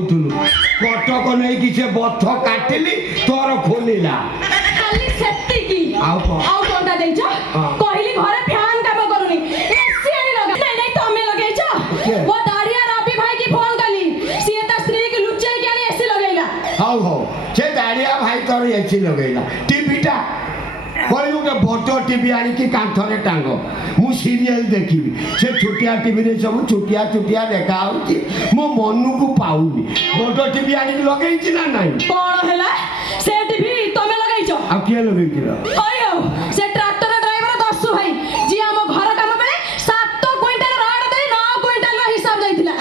କହୁଥିଲୁ କଟକ ନେଇକି ସେ ବଥ କାଟିଲି ତୋର ଖୋଲିଲା ଖାଲି ସେତିକି ଆଉ କଣ? ଆଉ କୋଉଟା ଦେଇଛ କହିଲି ଘରେ ଫ୍ୟାନ କାମ କରୁନି ଏସି ଆଣି ଲଗା ନାଇଁ ନାଇଁ ତମେ ଲଗେଇଛ ମୋ ଦାଢିଆ ରବି ଭାଇ କି ଫୋନ କଲି ସିଏ ତା ସ୍ତ୍ରୀ କି ଲୁଚେଇକି ଆଣି ଏସି ଲଗେଇଲା ହଉ ହଉ ସେ ଦାଡ଼ିଆ ଭାଇ ତୋର ଏସି ଲଗେଇଲା ଟିଭିଟା କହିଲୁ ଗୋଟେ ବଡ଼ ଟିଭି ଆଣିକି କାନ୍ଥରେ ଟାଙ୍ଗ ମୁଁ ସିରିଏଲ ଦେଖିବି ସେ ଛୋଟିଆ ଟିଭିରେ ସବୁ ଛୋଟିଆ ଛୋଟିଆ ଦେଖା ହଉଛି ମୋ ମନକୁ ପାଉନି ବଡ଼ ଟିଭି ଆଣିକି ଲଗେଇଛି ନା ନାଇଁ କଣ ହେଲା ସେ ଟିଭି ତମେ ଲଗେଇଛ ଆଉ କିଏ ଲଗେଇছিল ଆଉ ସେ ଟ୍ରାକ୍ଟର ଡ୍ରାଇଭର ଦସ୍ସୁ ଭାଇ ଯିଏ ଆମ ଘର କାମ ବେଳେ 7 କ୍ୱିଣ୍ଟାଲ ରଡ ଦେଇ 9 କ୍ୱିଣ୍ଟାଲର ହିସାବ ଦେଇଥିଲା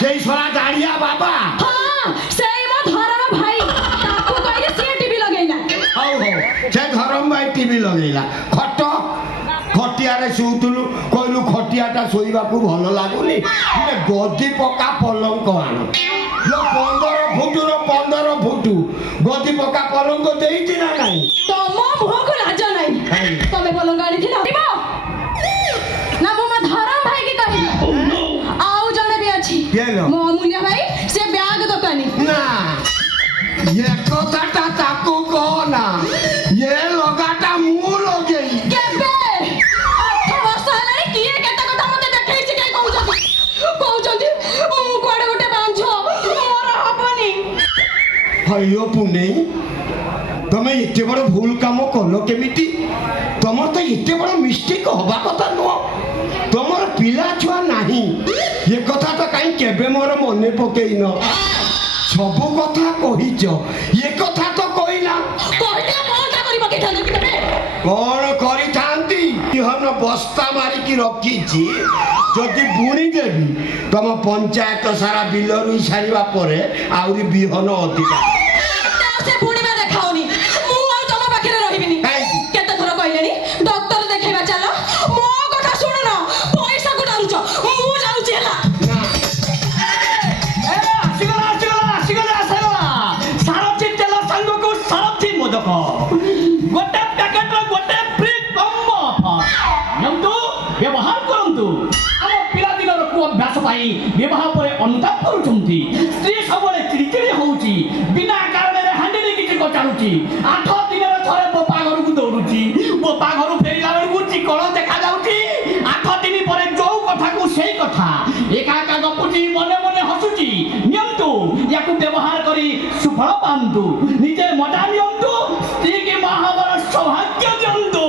ସେଇ ଶଳା ଦାଡ଼ିଆ ବାବା ହଁ ସେଇ ମୋ ଧରମ ଭାଇ ତାକୁ କହିଲେ ସିଏ ଟିଭି ଲଗେଇଲା ହଉ ହଉ ସେ ଧରମ ଭାଇ ଟିଭି ଲଗେଇଲା ଖଟିଆରେ ଶୋଉଥିଲୁ କହିଲୁ ଖଟିଆଟା ଶୋଇବାକୁ ଭଲ ଲାଗୁନି ଗୋଟେ ଗଦି ପକା ପଲଙ୍କ ଆଣ 15 ଫୁଟ ଗଦି ପକା ପଲଙ୍କ ଦେଇଛି ନା ନାଇଁ ତମ ମୁହଁକୁ ଲାଜ ନାହିଁ ତମେ ପଲଙ୍କ ଆଣିଥିଲ ନା ମୁଁ ମୋ ଧରମ ଭାଇ କି କହିବି ଆଉ ଜଣେ ବି ଅଛି କିଏ ଲୋ? ମୋ ଅମୂଲ୍ୟ ଭାଇ ସେ ବ୍ୟାଗ ଦୋକାନୀ ନା ଏ କଥାଟା ତାକୁ କହନା ଏ ଲଗାଟା ମୁଁ ଲଗେଇ କେବେ 8 ବର୍ଷ ହେଲାଣି କିଏ କେତେ କଥା ମତେ ଦେଖେଇଛି କାଇଁ କହୁଛନ୍ତି ମୁଁ କୁଆଡେ ଗୋଟେ ବାଞ୍ଝ ମୋର ହବନି ହଇଓ ପୁନେଇ ତମେ ଏତେ ବଡ଼ ଭୁଲ କାମ କଲ କେମିତି ତମର ତ ଏତେ ବଡ଼ ମିଷ୍ଟେକ୍ ହବା କଥା ନୁହଁ ତମର ପିଲା ଛୁଆ ନାହିଁ ଏ କଥା ତ କାହିଁ କେବେ ମୋର ମନେ ପକେଇନ ସବୁ କଥା କହିଛ ଏ କଥା ତ କହିନା କହିଲେ କଣଟା କରି ପକେଇଥାନ୍ତି କି ତମେ କଣ କରିଥାନ୍ତି ବିହନ ବସ୍ତା ମାରିକି ରଖିଛି ଯଦି ବୁଣି ଦେବି ତମ ପଞ୍ଚାୟତ ସାରା ବିଲ ରୁଇ ସାରିବା ପରେ ଆହୁରି ବିହନ ଅଧିକା ସେ ବୁଣିବା ଦେଖାଉନି ମୁଁ ଆଉ ତମ ପାଖରେ ରହିବିନି କାହିଁକି? କେତେ ଥର କହିଲେଣି ଡକ୍ଟର ଦେଖେଇବା ଚାଲ ମୋ କଥା ଶୁଣୁନ ପଇସାକୁ ଡରୁଛ ମୁଁ ଯାଉଛି ହେଲା ସାରଥି ତେଲ ସାଙ୍ଗକୁ ସାରଥି ମୋଦକ ଗୋଟେ ପ୍ୟାକେଟର ଗୋଟେ ଫ୍ରି କମ୍ବୋ ନିଅନ୍ତୁ ବ୍ୟବହାର କରନ୍ତୁ ଆମ ପିଲାଦିନର ଅଭ୍ୟାସ ପାଇଁ ବିବାହ ପରେ ଅନୁତାପ କରୁଛନ୍ତି ସ୍ତ୍ରୀ ସବୁବେଳେ ଚିଡ଼ିଚିଡ଼ି ହଉଛି ବିନା କାରଣରେ ହାଣ୍ଡିରେ କିଛି କଚାଡୁଛି 8 ଦିନରେ ଥରେ ବୋପା ଘରକୁ ଦୌଡୁଛି ବୋପା ଘରୁ ଫେରିଲା ବେଳକୁ ଚିକଣ ଦେଖାଯାଉଛି 8 ଦିନ ପରେ ଯୋଉ କଥାକୁ ସେଇ କଥା ଏକା ଏକା ଗପୁଛି ମନେ ମନେ ହସୁଛି ନିଅନ୍ତୁ ୟାକୁ ବ୍ୟବହାର କରି ସୁଫଳ ପାଆନ୍ତୁ ନିଜେ ମଜା ନିଅନ୍ତୁ ସ୍ତ୍ରୀକି ମା ହବାର ସୌଭାଗ୍ୟ ଦିଅନ୍ତୁ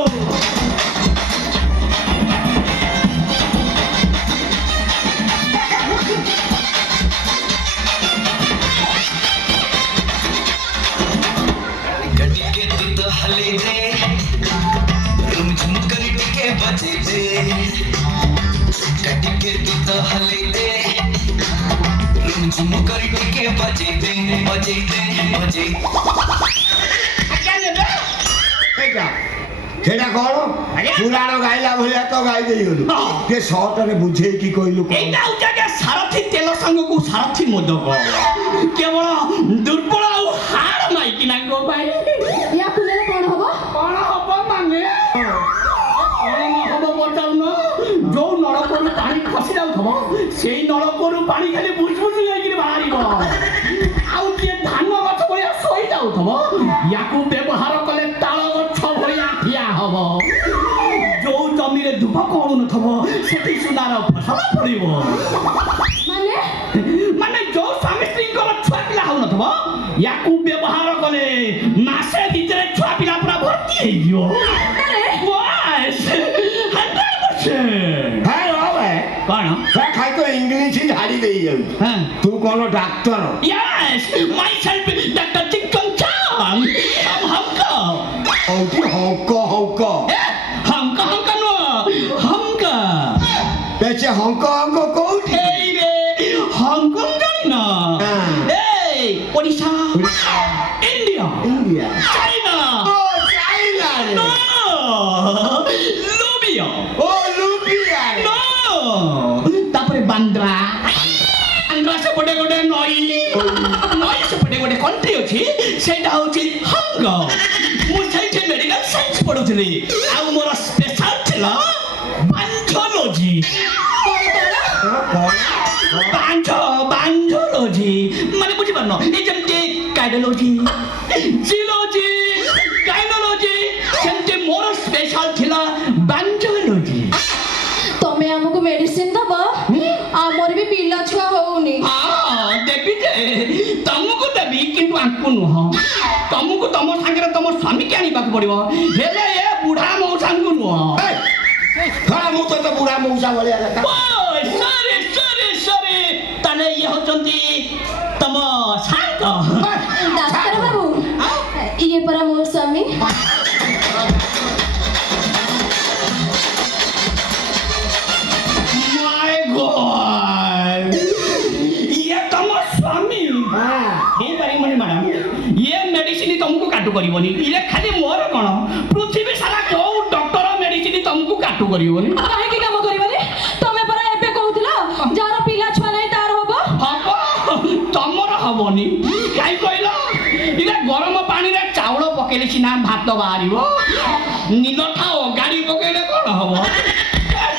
हले दे रुम झुम कर टिके बजे दे कटिके तू तो हले दे रुम झुम कर टिके बजे दे ସେଇଟା କଣ ପୁରାଣ ଗାଇଲା ଭଳିଆ ତ ଗାଇ ଦେଇଗଲୁ ଟିକେ ସର୍ଟରେ ବୁଝେଇକି କହିଲୁ ଏଇଟା ହଉଛି ଆଜ୍ଞା ସାରଥି ତେଲ ସାଙ୍ଗକୁ ସାରଥି ମୋଦକ କେବଳ ଦୁର୍ବଳ ଆଉ ହାଡ଼ ମାଇକିନାଙ୍କ ପାଇଁ ୟାକୁ ନେଲେ କଣ ହବ ମାନେ କଣ ହବ ପଚାରୁନ ଯୋଉ ନଳକୂଅରୁ ପାଣି ଖସି ଯାଉଥିବ ସେଇ ନଳକୂଅରୁ ପାଣି ଖାଲି ବୁଝ ହେଇକିରି ବାହାରିବ ଆଉ ଯିଏ ଧାନ ଗଛ ଭଳିଆ ଶୋଇ ଯାଉଥିବ ୟାକୁ ବ୍ୟବହାର କଲେ ତାଳ ଗଛ ଭଳିଆ ଠିଆ ହବ ଯୋଉ ଜମିରେ ଧୂପ କଳୁନଥିବ ସେଠି ସୁନାର ଫସଲ ଫଳିବ ମାନେ ଯୋଉ ସ୍ୱାମୀ ସ୍ତ୍ରୀଙ୍କର ଛୁଆ ପିଲା ହଉନଥିବ ୟାକୁ ବ୍ୟବହାର କଲେ ମାସେ ଭିତରେ ଛୁଆ ପିଲା ପୁରା ଭର୍ତ୍ତି ହେଇଯିବ କଣ ଖାଇ ତ ଇଂଲିଶ ଝାଡ଼ି ଦେଇଯାଉଛି ତୁ କଣ ଡାକ୍ତର Yes, myself Dr. Chicken Chang. I'm Hanka. ହଉଛି ହଙ୍କ Hanka no. Hanka. ସେ ହଙ୍କ କୋଉଠି Hey re, Hong Kong China. Hey, Odisha. India. China. China No. Lubia. ଲୁବିଆ No. ତାପରେ ବାନ୍ଦ୍ରା ସେପଟେ ଗୋଟେ ନଈ ସେପଟେ ଗୋଟେ କଣ୍ଟ୍ରି ଅଛି ସେଇଟା ହଉଛି ହଙ୍ଗ ମୁଁ ସେଇଠି ମେଡିକାଲ ସାଇନ୍ସ ପଢୁଥିଲି ଆଉ ମୋର ସ୍ପେଶାଲ ଥିଲା ବାଞ୍ଝୋଲୋଜି ବାଞ୍ଝୋଲୋଜି ମାନେ ବୁଝିପାରୁନ ଏ ଯେମିତି କାର୍ଡିଓଲୋଜି ଜିଓଲୋଜି ଗାଇନୋଲୋଜି ସେମିତି ମୋର ସ୍ପେଶାଲ ଥିଲା ବାଞ୍ଜୋଲୋଜି। ତମେ ଆମକୁ ମେଡିସିନ ଦବ ଆମର ବି ପିଲା ଛୁଆ ହଉନି। ହଁ ଦେବି ଯେ ତମକୁ ଦେବି କିନ୍ତୁ ଆଙ୍କୁ ନୁହଁ। ତମକୁ ତମ ସାଙ୍ଗରେ ତମ ସ୍ୱାମୀକି ଆଣିବାକୁ ପଡିବ ହେଲେ ଏ ବୁଢା ମଉସାଙ୍କୁ ନୁହଁ। ହଁ ମୁଁ ତ ବୁଢା ମଉସା ଭଳିଆ ଲେଖା। ସରି ସରି ସରି ତାହେଲେ ଇଏ ହଉଛନ୍ତି ତମ ସାଙ୍ଗ। ଡାକ୍ତର ବାବୁ ଇଏ ପରା ମୋ ସ୍ୱାମୀ। My God! ये तम स्वामी हे परिमणि मैडम ये मेडिसिन तुमको काटू करबोनी ये खाली मोर कोन पृथ्वी सारा को डॉक्टर मेडिसिन तुमको काटू करबोनी काहे की काम करबनी तमे परा एबे कहउतलो जार पिला छुआ नै तार होबो हबो तमर हबोनी काई कहलो इले गरम पानी रे चावल पकेले सिना भात बाहरिबो निद खाओ गाड़ी पकेले कोन हबो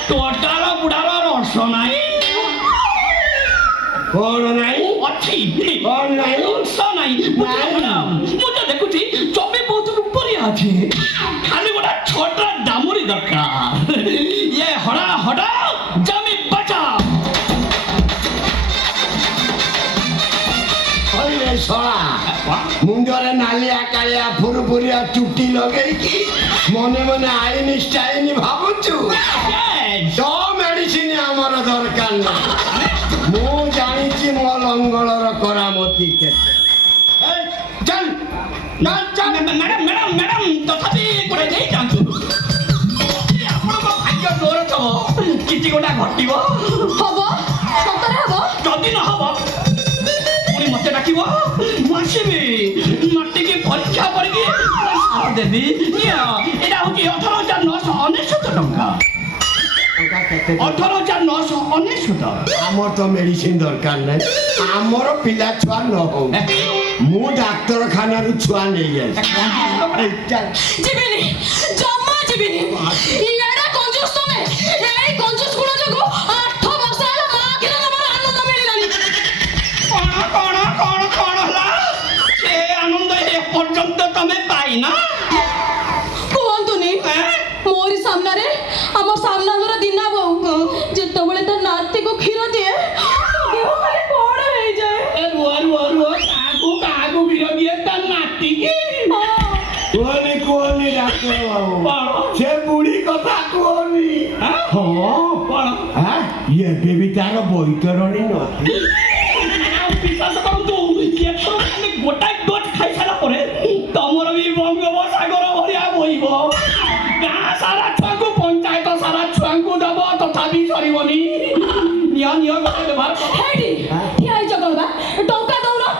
टोटाल बुढ़ार रस नाई कौन नहीं अच्छी कौन नहीं रस नाई मुझे देखुची चबे बहुत ऊपर আছে खाली गोटा छोटा डामुरी दरकार ये हड़ा हड़ा जमी बचा अरे सोळा मुंडरे नालिया कालिया फुरफुरिया चुट्टी लगेइकी मने मने आईनी स्टाइनी भाबुचु तो मेडिसिन आमर दरकार ना मु जानिची मो लंगलर करामती केते चल चल चल मैडम मैडम मैडम तथापि गोटे देई जांतु आपण को भाग्य जोर थबो किछि गोटा घटिबो हबो सतरे हबो जदि न हबो पुणी मते डाकिबो मासिबी माटी की परीक्षा करके सार देबी एटा होची 18999 टंका 18999 आमर तो मेडिसिन दरकार नहीं आमर पिला छुआ न हो मु डाक्टर खाना रु छुआ नहीं जाय चल जिबिनी जम्मा जिबिनी इयाडा कंजूस तमे एई कंजूस गुण जगो 8 वर्ष आला मां के तमर आनंद मिलिलानी कौन होला से आनंद ए पर्यंत तमे पाई ना कोहंतुनी मोरी सामना रे हमर सामना घर दिना बहु जेतबेले त नाती को खीर दिए देह खाली कोड़ हो जाए ए रुआ कागू बिरगिए त नाती की कोनी डाक्टर बाबू से बुढ़ी कथा कोनी हां हाँ हाँ ये बेबी तार बैतरणी नथी विश्वास करतु ये तो खाली गोटा डोज खाई सारा परे तमर भी बंगोपसागर भरिया बहिबो गाँ सारा छुआंकु पंचायत सारा छुआंकु दब तथापि सरिबनी निया निया गरे व्यवहार कर हेडी ठियाई जगलबा टंका दौरा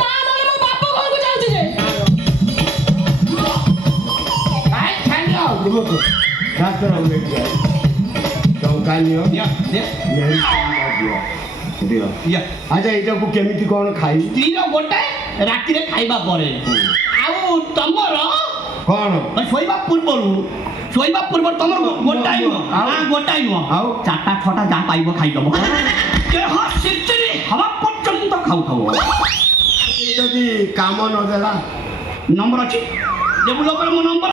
ता नले मो बाप घर को जाउची जे काय खानियो दिबो डाक्टर आउले तो कानियो निया निया दियो या अच्छा एटा को केमिति कोन खाई तीन गोटे राति रे खाइबा परे आउ तमर कोन शोइबा पूर्व तमर गोटाई हां गोटाई आउ चाटा छटा जा पाइबो खाइ दबो देह सिरचिरी हवा पर्यंत खाउ खाउ जदी काम न देला नंबर अछि डेवलपर मो नंबर